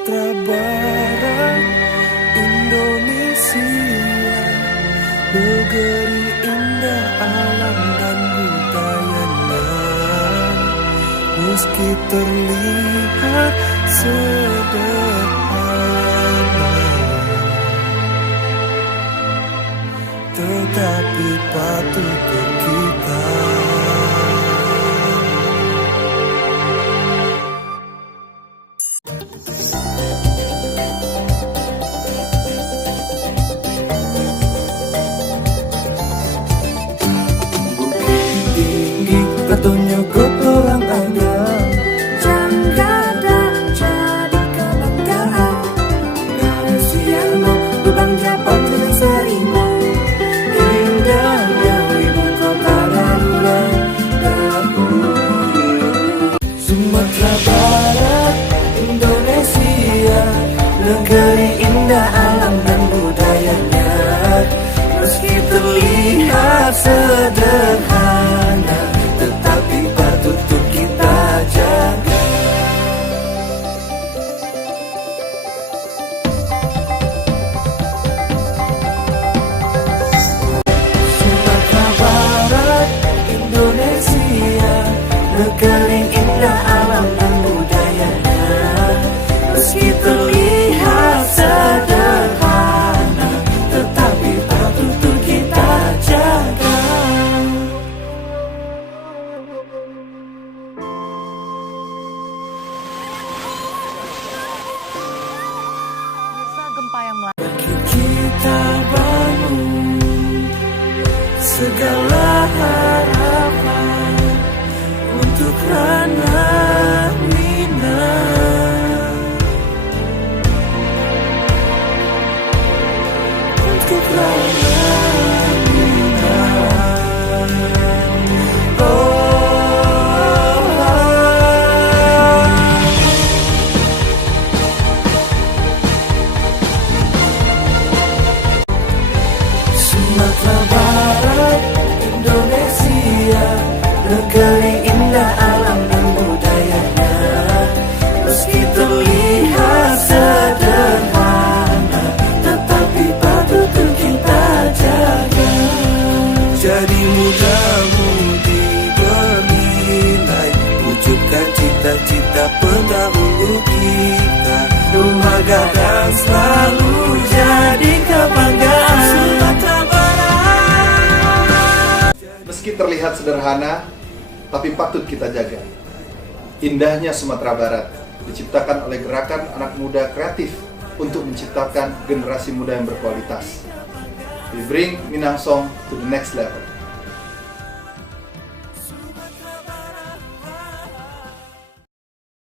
Sumatera Barat, Indonesia, negeri indah alam dan budayanya. Meski terlihat sederhana, tetapi patut untuk kita. Bukit tinggi batunya kotoran ada, Janggada jadi kebanggaan. Garasiano lubang Japang dan Serimo, indahnya ibu kota Garuda dahulu. Sumatera Barat, Indonesia, negeri indah alam dan budayanya. Meski terlihat sederhana, tetapi patut untuk kita jaga. Sumatera Barat, Indonesia, negeri indah alam dan budayanya. Meski terlihat sederhana, tetapi patut untuk kita jaga. masa gempa yang melanda. Bagi kita bangun segala harapan untuk anak Minang, untuk anak Minang. Sumatera Barat, Indonesia, negeri indah alam dan budayanya. Meski terlihat sederhana, tetapi patut untuk kita jaga. Jadi muda-mudi bernilai, wujudkan cita-cita pendahulu kita. Rumah Gadang selalu jadi kebanggaan Sumatera Barat. Meski terlihat sederhana, tapi patut kita jaga. Indahnya Sumatera Barat diciptakan oleh gerakan anak muda kreatif untuk menciptakan generasi muda yang berkualitas. We bring Minang Song to the next level.